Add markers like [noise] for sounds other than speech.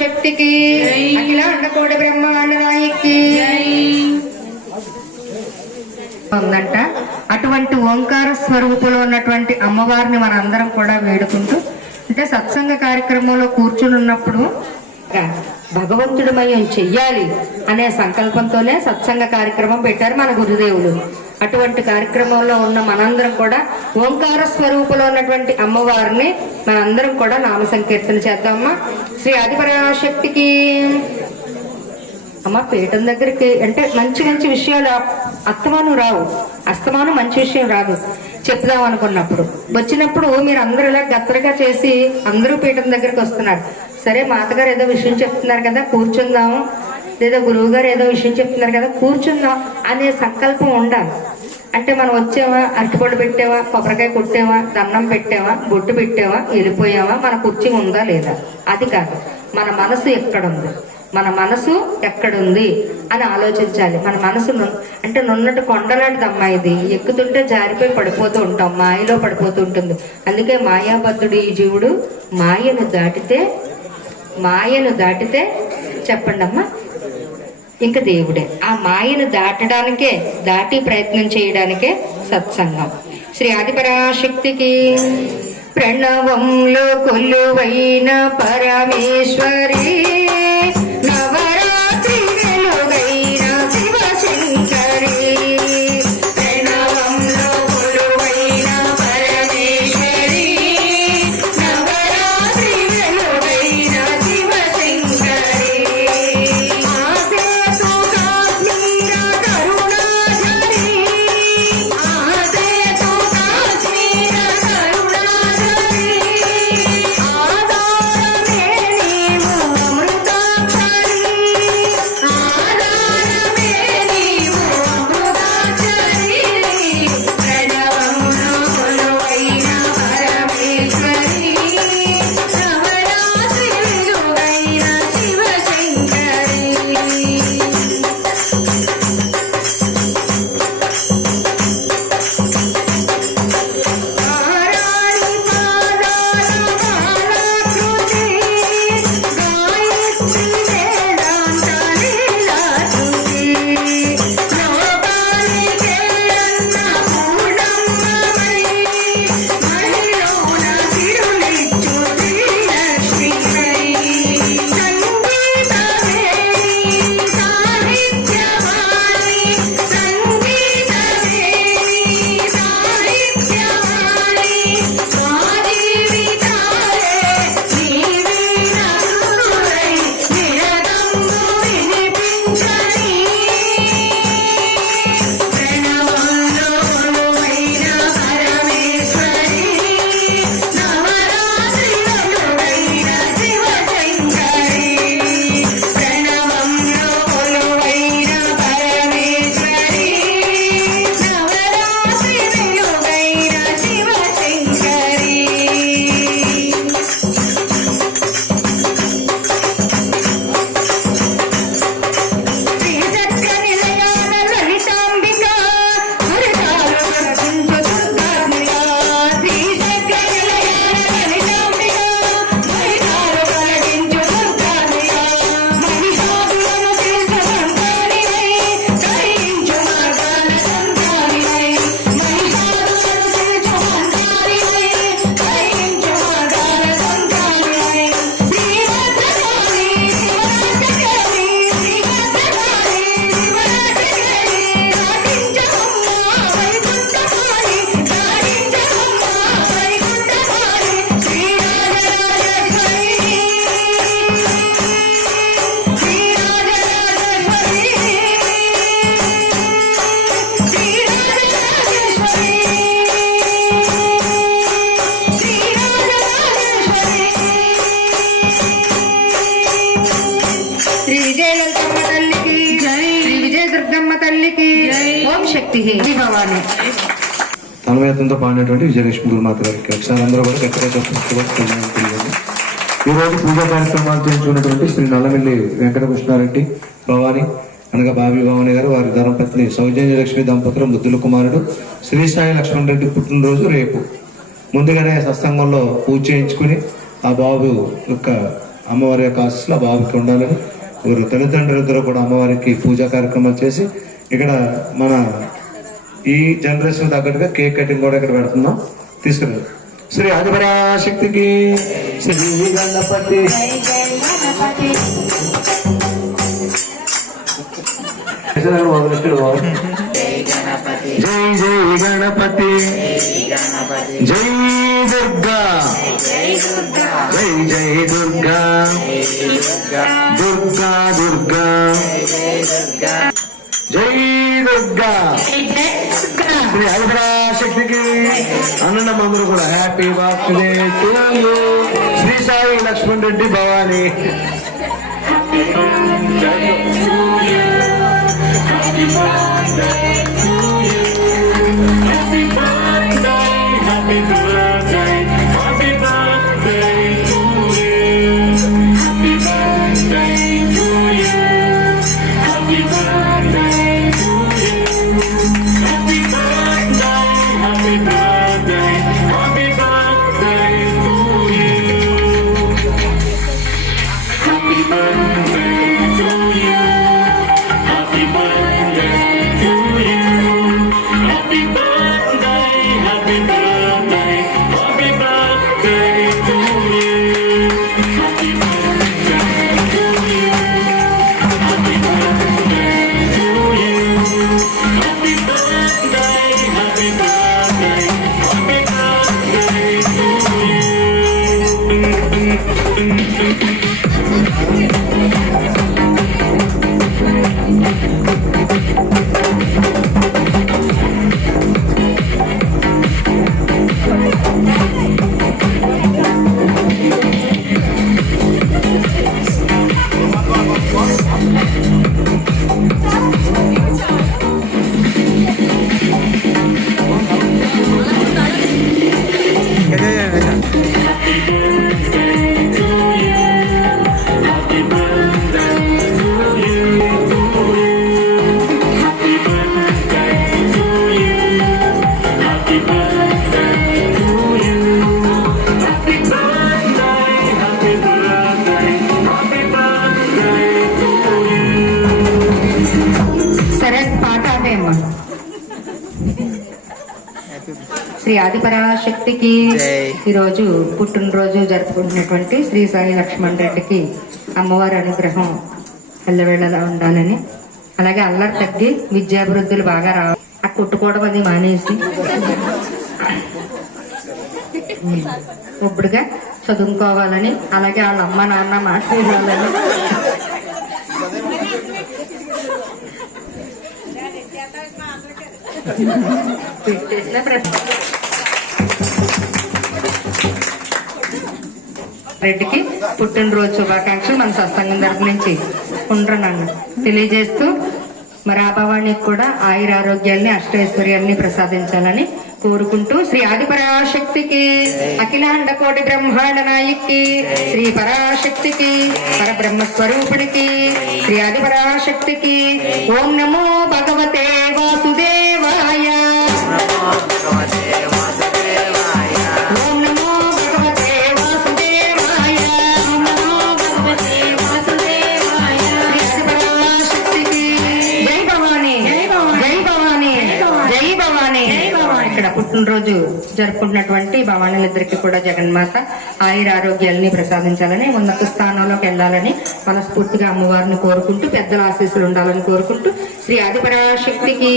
పరాశక్తికి అఖిల అండకోడి బ్రహ్మాండ నాయకి. ఉందంట. అటువంటి ఓంకార స్వరూపులో ఉన్నటువంటి అమ్మవారిని మనందరం కూడా వేడుకుంటూ అంటే సత్సంగ కార్యక్రమంలో కూర్చుని ఉన్నప్పుడు భగవంతుడిమయం చెయ్యాలి అనే సంకల్పంతోనే సత్సంగ కార్యక్రమం పెట్టారు మన గురుదేవులు. అటువంటి కార్యక్రమంలో ఉన్న మనందరం కూడా ఓంకార స్వరూపులో ఉన్నటువంటి అమ్మవారిని మనందరం కూడా నామ సంకీర్తన చేద్దామమ్మా. శ్రీ ఆదిపరాశక్తికి అమ్మ పీఠం దగ్గరికి అంటే మంచి మంచి విషయాలు అస్తమానం రావు. అస్తమానం మంచి విషయం రాదు. చెప్దాం అనుకున్నప్పుడు. వచ్చినప్పుడు మీరు అందరూ ఇలా గత్తరగా చేసి అందరూ పీఠం దగ్గరికి వస్తున్నారు. సరే మాతగారు ఏదో విషయం చెప్తున్నారు కదా కూర్చుందాము. లేదా గురువు గారు ఏదో విషయం చెప్తున్నారు కదా కూర్చుందాం అనే సంకల్పం ఉండాలి. అంటే మనం వచ్చావా అరటిపళ్ళు పెట్టావా కొబ్బరికాయ కొట్టావా దండం పెట్టావా బొట్టు పెట్టావా వెళ్ళిపోయావా మన కుర్చీ ఉందా లేదా? అది కాదు. మన మనసు ఎక్కడుంది? మన మనసు ఎక్కడుంది అని ఆలోచించాలి. మన మనసు ను- అంటే నున్నట్టు కొండలాంటిది అమ్మా ఇది. ఎక్కుతుంటే జారిపోయి పడిపోతూ ఉంటాం మాయలో పడిపోతూ ఉంటుంది. అందుకే మాయాబద్ధుడు ఈ జీవుడు మాయను దాటితే మాయను దాటితే చెప్పండి అమ్మా ఇంక దేవుడే. ఆ మాయను దాటడానికే దాటి ప్రయత్నం చేయడానికే సత్సంగం. శ్రీ ఆదిపరాశక్తికి ప్రణవంలో కొలువైన పరమేశ్వరి తల్లికి ఓం శక్తి. భవాని. తన్మయత్నంతో పాడినటువంటి విజయలక్ష్మి గురుమాత గారికి ఒకసారి అందరూ కూడా చెప్పండి. ఈ రోజు పూజా కార్యక్రమాలు చేయించుకున్నటువంటి శ్రీ నల్లమిల్లి వెంకట కృష్ణారెడ్డి భవాని అనగా బాబీ భవాని గారు వారి ధర్మపత్ని సౌజన్య లక్ష్మి దంపతులు ముద్దుల కుమారుడు శ్రీ సాయి లక్ష్మణ్ రెడ్డి పుట్టినరోజు రేపు. ముందుగానే సత్సంగంలో పూజ చేయించుకుని ఆ బాబు యొక్క అమ్మవారి యొక్క ఆశీస్సులు ఆ బాబుకి ఉండాలని వీరు తల్లిదండ్రులిద్దరూ కూడా అమ్మవారికి పూజా కార్యక్రమాలు చేసి ఇక్కడ మన ఈ జనరేషన్ తగ్గట్టుగా కేక్ కటింగ్ కూడా ఇక్కడ పెడుతున్నాం. తీసుకురండి. శ్రీ ఆదిపరాశక్తికి శ్రీ గణపతి. జై జై గణపతి. జై దుర్గా. జై జై దుర్గా. దుర్గా దుర్గా. జై దుర్గా. శ్రీ హరిపరాశక్తికి అన్న మందులు కూడా. Happy birthday to you Shri Sai Laxman Reddy Bhavani. సరే శ్రీ ఆదిపరాశక్తికి ఈరోజు పుట్టినరోజు జరుపుకుంటున్నటువంటి శ్రీ సాయి లక్ష్మణ్ రెడ్డికి అమ్మవారి అనుగ్రహం ఎల్లవేళలా ఉండాలని. అలాగే అల్లరి తగ్గి విద్యాభివృద్ధులు బాగా రావాలి ఆ కొట్టుకోవడం అది మానేసి. [laughs] ఇప్పుడుగా చదువుకోవాలని అలాగే వాళ్ళ అమ్మ నాన్న మాట్లాడాలని [laughs] పెట్టేసిన ప్రశ్న రెడ్డికి పుట్టినరోజు శుభాకాంక్షలు మన సత్సంగం తరపు నుంచి ఉండరనన్న. తెలియజేస్తూ మరి ఆభవానికి కూడా ఆయుర ఆరోగ్యాల్ని అష్టైశ్వర్యాన్ని ప్రసాదించాలని కోరుకుంటూ శ్రీ ఆది పరాశక్తికి అఖిలాండ కోటి బ్రహ్మాండ నాయక్కి శ్రీ పరాశక్తికి పరబ్రహ్మ స్వరూపుడికి శ్రీ ఆది పరాశక్తికి ఓం నమో భగవతే వాసుదేవాయ. ఇక్కడ పుట్టినరోజు జరుపుకుంటున్నటువంటి భవానీలిద్దరికి కూడా జగన్మాత ఆయుర ఆరోగ్యాలని ప్రసాదించాలని ఉన్నత స్థానంలోకి వెళ్ళాలని మనస్ఫూర్తిగా అమ్మవారిని కోరుకుంటూ పెద్దల ఆశీస్సులు ఉండాలని కోరుకుంటూ శ్రీ ఆదిపరాశక్తికి.